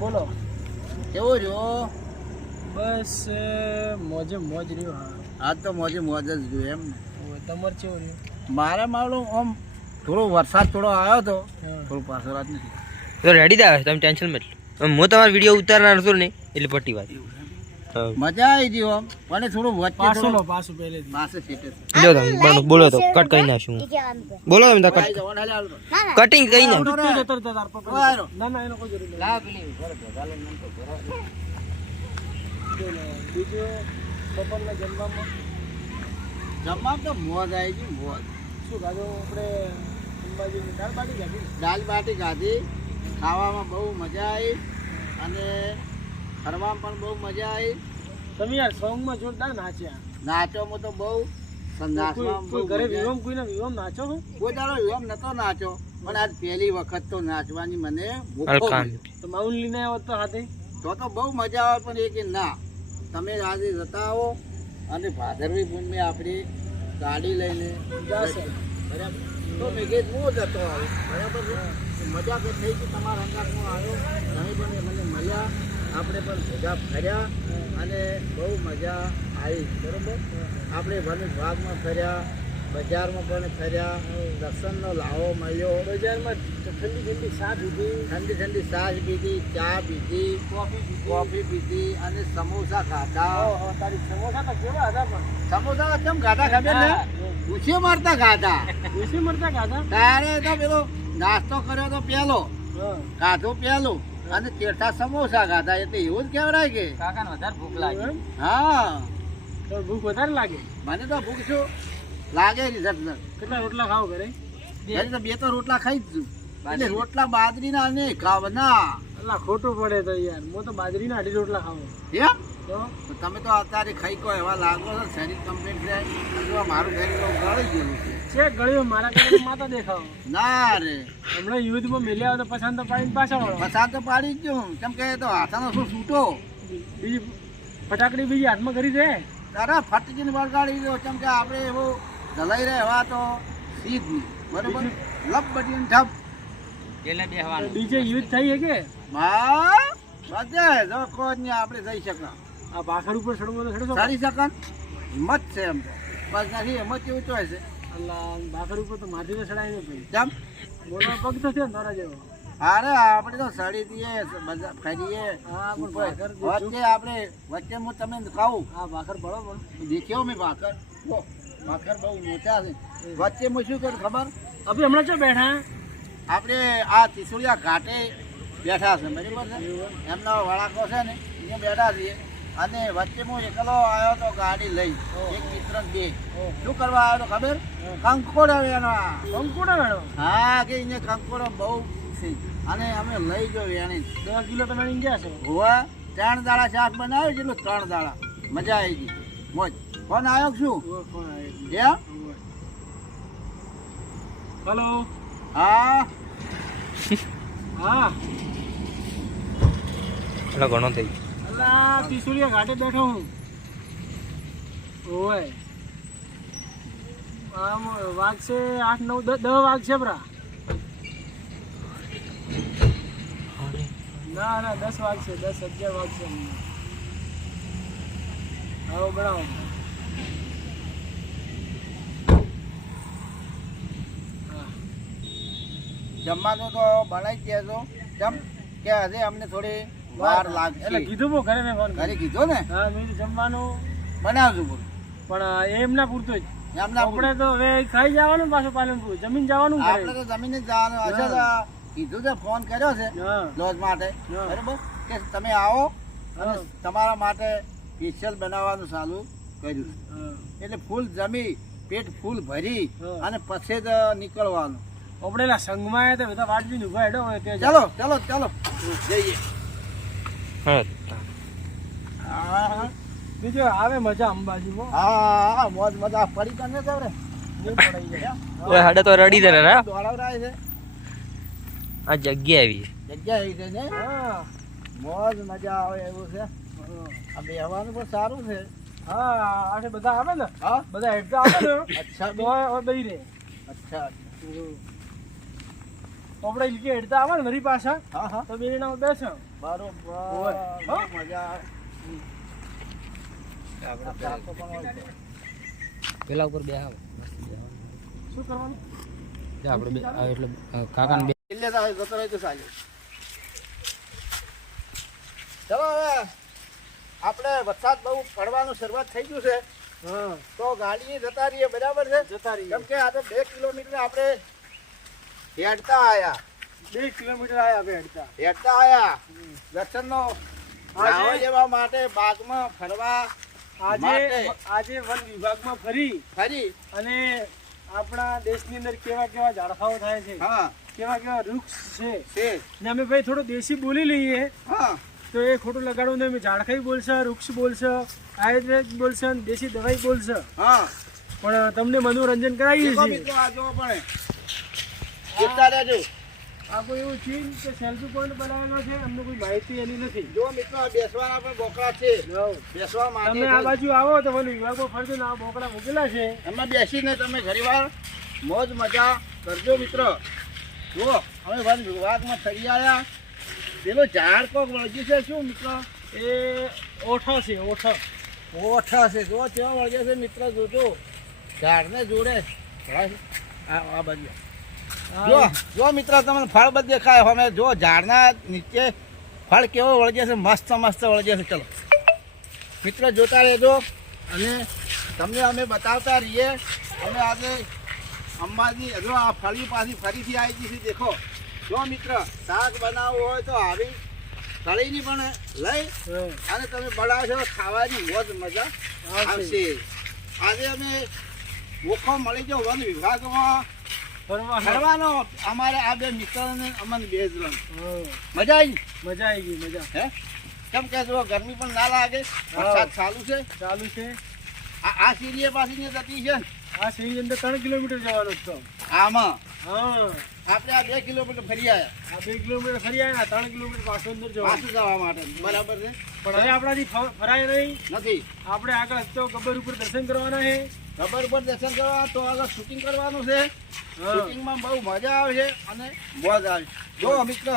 બોલો કેવો રહ્યો? બસ મોજે મોજ રહ્યો. આજ તો મોજે મોજ જ રહ્યો એમ ને. તમારે કેવું રહ્યું? મારે માલું આમ થોડો વરસાદ થોડો આવ્યો હતો, થોડું પાછો રાત નથી તો રેડી જ આવે, તમે ટેન્શન મત લો. હું તમારો વિડીયો ઉતારનાર હતો ને એટલે પટ્ટી વાત. મજા આવી ગઈ આમ, પણ થોડું વચ્ચે પાછું પહેલે પાસે સીટે લ્યો તમે બોલો તો કટ કરી નાખશું. બોલો તમે કટ કટિંગ કરી નાખ. ના ના એનો કોઈ જરૂર નહીં. બીજું બપોરના જમવામાં જમવા તો મોજ આવી ગઈ મોજ. શું ખાધું આપણે? અંબાજીની દાળ બાટી ખાધી. દાલ બાટી ખાધી, ખાવામાં બહુ મજા આવી અને ફરવામાં પણ બહુ મજા આવી. તમે યાર સોંગમાં જોરદાર નાચ્યા. નાચવામાં તો બહુ નાચવામાં કોઈ ઘરે વિવમ કોઈના વિવમ નાચો છો? કોઈ દાડો એમ નતો નાચો, પણ આજ પહેલી વખત તો નાચવાની મને મોકો અલકાન. મળ્યો. તો માઉલ લઈને આવ્યો તો હાથે તો બહુ મજા આવે. પણ એ કે ના, તમે આજે જતા આવો અને ભાદરવી પૂનમે આપણી ગાડી લઈને જશે. બરાબર. તો મેં કીધું હું જતો આવું. બરાબર છે. મજા કે થઈ ગઈ, તમારા અંગાતમાં આવ્યો, તમે પણ મને મળ્યા, આપણે પણ ભેગા ફર્યા અને બહુ મજા આવી. બરાબર. આપણે વન વિભાગમાં ફર્યા, બજારમાં પણ ફર્યા, દર્શનનો લાવો મળ્યો. બજારમાં ઠંડી ઠંડી ચા પીધી, ઠંડી ઠંડી છાશ પીધી, ચા પીધી, કોફી પીધી અને સમોસા ખાધા. તારી સમોસા તો કેવા હતા પણ? સમોસા કેમ ખાધા ખબર ને? પૂછ્યો મારતા ખાધા. ઉસી મરતા ખાધા. તારે તો પેલો નાસ્તો કર્યો તો પેલો, ખાધું પેલું અને ચેઠા સમોસા ખાધા, એટલે એવું જ કહેવાય કે કાકાને વધારે ભૂખ લાગી. હા, તો ભૂખ વધારે લાગે. મને તો ભૂખ શું લાગે રિઝલ્ટ. કેટલા રોટલા ખાવ ઘરે? તો બે તો રોટલા ખાઈ જ છું. એટલે રોટલા બાજરીના નહીં ખાવાના. અલા ખોટું પડે તો યાર, હું તો બાજરીના 2.5 રોટલા ખાઉં. એમ? તો તો તમે તો અત્યારે ખાઈ કો એવા લાગો છો, શરીર કમ્પ્લીટ થાય. મારું શરીર તો ગળી ગયેલું છે. છે ગળ્યો મારા ઘરે માતા દેખાવ. ના રે, હમણાં યુદ્ધમાં મેલ્યા તો પસંદ તો પાડીને પાછા વળો. પસાર તો પાડી જ ગયું. કેમ કે એ તો હાથાનો શું છૂટો બીજી ફટાકડી બીજી હાથમાં કરી દે. તારા ફટકીને વળગાડી દો. કેમ કે આપણે એવું જલાઈ રહ્યા એવા તો સીધ નહીં. બરોબર. લપ બટીને ઠપ બીજે યુદ્ધ થઈ છે કે? બધે જો કોઈ નહીં આપણે જઈ શકા. આ ભાખર ઉપર ચડવું તો ચડશો? ચડી શકન હિંમત છે એમ તો. બસ નથી હિંમત કેવું ચોય છે. અલ્લા ભાખર ઉપર તો મારથી તો ચડાય નહીં ભાઈ. કેમ? બોલવા પગ તો છે ને તારા જેવો. અરે આપણે તો સડી દઈએ, ફરીએ. હા પણ ભાખર વચ્ચે આપણે વચ્ચે હું તમને ખાવું. હા ભાખર બરોબર. દેખ્યો મેં ભાખર. ભાખર બહુ મોટા છે. વચ્ચે હું શું કરું ખબર? આપણે હમણાં ચો બેઠા? આપણે આ ત્રિશુળિયા ઘાટે બેઠા છે. બરાબર છે. એમના વળાકો છે ને અહીંયા બેઠા છીએ અને વચ્ચે હું એકલો આવ્યો તો ગાડી લઈ, એક મિત્ર બે. શું કરવા આવ્યો તો ખબર? કંકોડો વેણવા. કંકોડો વેણો? હા, કે અહીંયા કંકોડો બહુ છે અને અમે લઈ ગયો વેણી. 10 કિલો તમે વેણી ગયા છો? હોવા 3 દાડા શાક બનાવ્યું, જેટલું 3 દાડા. મજા આવી ગઈ, મોજ. ફોન આવ્યો કે શું? ફોન આવ્યો. એમ? હેલો. હા હા એટલે ઘણો થઈ અલ્લા ત્રિશુળિયા ઘાટે બેઠો હું. ઓય આમ વાઘ છે 8 9 10 વાઘ છે બરા. ના ના 10 વાઘ છે, 10 11 વાઘ છે. આવો બનાવો. જમવાનું તો બનાવી જ દેજો. કેમ કે હજે અમને થોડી વાર લાગશે. એટલે કીધું બહુ ઘરે મેં ફોન ઘરે કીધું ને હા મેં જમવાનું બનાવજો બોલ. પણ એમ ના પૂરતું જ. એમના આપણે તો હવે ખાઈ જવાનું, પાછું પાલનપુર જમીન જવાનું ઘરે. આપણે તો જમીને જ જવાનું હશે. તો કીધું છે, ફોન કર્યો છે હા લોજ માટે. હા. બરાબર કે તમે આવો અને હા. તમારા માટે સ્પેશિયલ બનાવવાનું ચાલુ કર્યું. હા. એટલે ફૂલ જમી, પેટ ફૂલ ભરી હા. અને પછી જ નીકળવાનું. આપડેલા સંઘમાં આવ્યા તો બધા વાટ જોઈને ઉભા હેડો હવે ત્યાં ચાલો ચાલો ચાલો જઈએ. હા. હા બીજું આવે મજા અંબાજીમાં. હા મોજ મજા પડી તો નથી આપણે નહીં પડાઈ જાય. ઓય હાડે તો રડી દે રે. દોડાવરાય છે. આ જગ્યા આવી જગ્યા એવી છે ને, હા મોજ મજા આવે એવું છે. આ બેહવાનું પણ સારું છે. હા આઠે બધા આવે ને, હા બધા હેડતા આવે ને અચ્છા તો હવે બેહી રહે. અચ્છા આપણે લીકે હેડતા આવે ને વળી પાછા હા હા તો બે જણા બેસો બરોબર હોય. બહુ મજા આવે પેલા ઉપર બે આવે શું કરવાનું આપણે બે એટલે કાકાને બે એટલે તો હવે જતો રહે તો ચાલે. ચલો હવે આપણે વરસાદ બહુ પડવાનું શરૂઆત થઈ ગયું છે હા તો ગાડી જતા રહીએ બરાબર છે જતા રહીએ કેમ કે આ તો 2 કિલોમીટર આપણે હેડતા આયા 2 કિલોમીટર આયા આપણે હેડતા દર્શનનો આજે- નાવા જેવા માટે બાગમાં ફરવા આજે માટે. આજે વન વિભાગમાં ફરી ફરી અને આપણા દેશની અંદર કેવા કેવા ઝાડખાઓ થાય છે હા કેવા કેવા વૃક્ષ છે છે ને અમે ભાઈ થોડું દેશી બોલી લઈએ હા તો એ ખોટું લગાડવું નહીં. અમે ઝાડખાઈ બોલશે વૃક્ષ બોલશે આયુર્વેદ બોલશે અને દેશી દવાઈ બોલશે હા પણ તમને મનોરંજન કરાવીએ દેખો છીએ મિત્રો આ જો પણ જોતા રહેજો આ કોઈ એવું છે કે સેલ્ફી પોઈન્ટ બનાવેલો છે અમને કોઈ માહિતી એની નથી જો મિત્રો આ બેસવાના પણ બોકડા છે બેસવા માટે તમે આ બાજુ આવો તો વન વિભાગમાં ફરજો ને આ બોકડા મૂકેલા છે એમાં બેસીને તમે ઘણીવાર મોજ મજા કરજો મિત્રો જુઓ અમે વન વિભાગમાં ફરી આવ્યા પેલું ઝાડ કોક વળગ્યું છે શું મિત્રો એ ઓઠા છે ઓઠા ઓઠા છે જો કેવા વળગે છે મિત્ર જોજો ઝાડને જોડે આ બાજુ જો જો મિત્ર તમને ફળ બધ દેખાય અમે જો ઝાડના નીચે ફળ કેવો વળગે છે મસ્ત મસ્ત વળગે છે ચલો મિત્ર જોતા રહેજો અને તમને અમે બતાવતા રહીએ અમે આજે અંબાજી જો આ ફળી પાછી ફરીથી આવી ગઈ છે દેખો જો મિત્ર શાક બનાવવું હોય તો આવી ફળીની પણ લઈ અને તમે બનાવશો તો ખાવાની મોજ મજા આવશે આજે અમે મોકો મળી ગયો વન વિભાગમાં ફરવાનો અમારે આ બે મિત્રોને અમને 2 જણ મજા આવી મજા આવી ગઈ મજા હે કેમ કે જો ગરમી પણ ના લાગે વરસાદ ચાલુ છે આ સીડીએ પાછી જતી છે ને આ સીડી અંદર 3 કિલોમીટર જવાનું છે આમાં હા આપણે આ 2 કિલોમીટર ફરી આવ્યા આ 2 કિલોમીટર ફરી આવ્યા 3 કિલોમીટર પાછું અંદર જવાનું પાછું જવા માટે બરાબર છે પણ હવે આપણાથી ફરાય નહીં નથી આપણે આગળ તો ગબ્બર ઉપર દર્શન કરવાના છે ખબર પર દર્શન કરવા તો આગળ શૂટિંગ કરવાનું છે શૂટિંગમાં બહુ મજા આવે છે અને મોજ આવે જો મિત્ર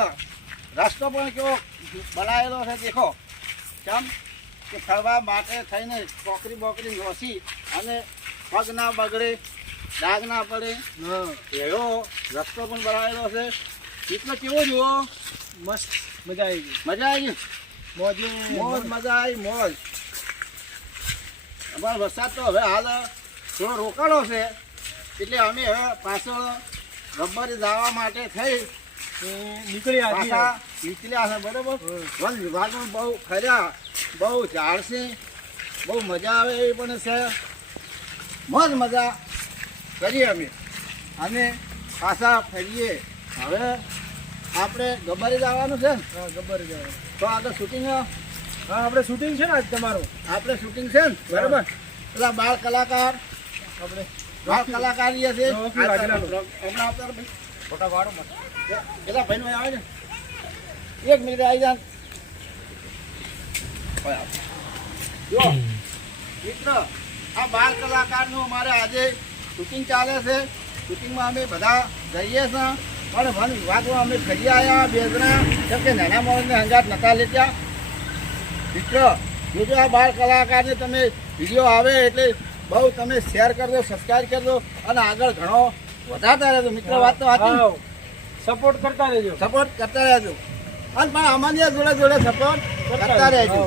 રસ્તો પણ કેવો બનાવેલો છે દેખો કેમ કે ફરવા માટે થઈને બોકરી નોસી અને પગ ના બગડે ડાઘ ના પડે એવો રસ્તો પણ બનાવેલો છે મિત્ર કેવો જુઓ મસ્ત મજા આવી ગઈ મજા આવી મોજે મોજ મજા આવી મોજ અમારો વરસાદ તો હવે હાલ થોડો રોકાણો છે એટલે અમે હવે પાછળ રબ્બરે જવા માટે થઈ નીકળી પાછા આવી નીકળ્યા છે બરાબર વન વિભાગમાં બહુ ફર્યા બહુ ઝાડ છે બહુ મજા આવે એવી પણ છે મોજ મજા કરીએ અમે અને પાછા ફરીએ હવે આપણે ગબ્બરે જવાનું છે ને હા ગબ્બર જવાનું તો આગળ શૂટિંગ હા આપણે શૂટિંગ છે ને આજ તમારું આપણે શૂટિંગ છે ને બરાબર પેલા બાળ કલાકાર આપણે કલાકારીએ છે રોકી રાખેલા હમણાં આવતા ભાઈ ફોટા પાડો પેલા ભાઈનો આવે ને 1 મિનિટ આવી જાય જો મિત્ર આ બાળ કલાકારનું અમારે આજે શૂટિંગ ચાલે છે શૂટિંગમાં અમે બધા જઈએ છીએ પણ વન વિભાગમાં અમે ફરી આવ્યા 2 જણા કેમ કે નાના માણસને હંગાત નતા લેતા મિત્ર જોજો આ બાળ કલાકારને તમે વિડીયો આવે એટલે બહુ તમે શેર કરજો સબસ્ક્રાઈબ કરજો અને આગળ ઘણો વધારતા રહેજો મિત્ર વાત તો હતી સપોર્ટ કરતા રહેજો સપોર્ટ કરતા રહેજો અને પણ અમારી જોડે સપોર્ટ કરતા રહેજો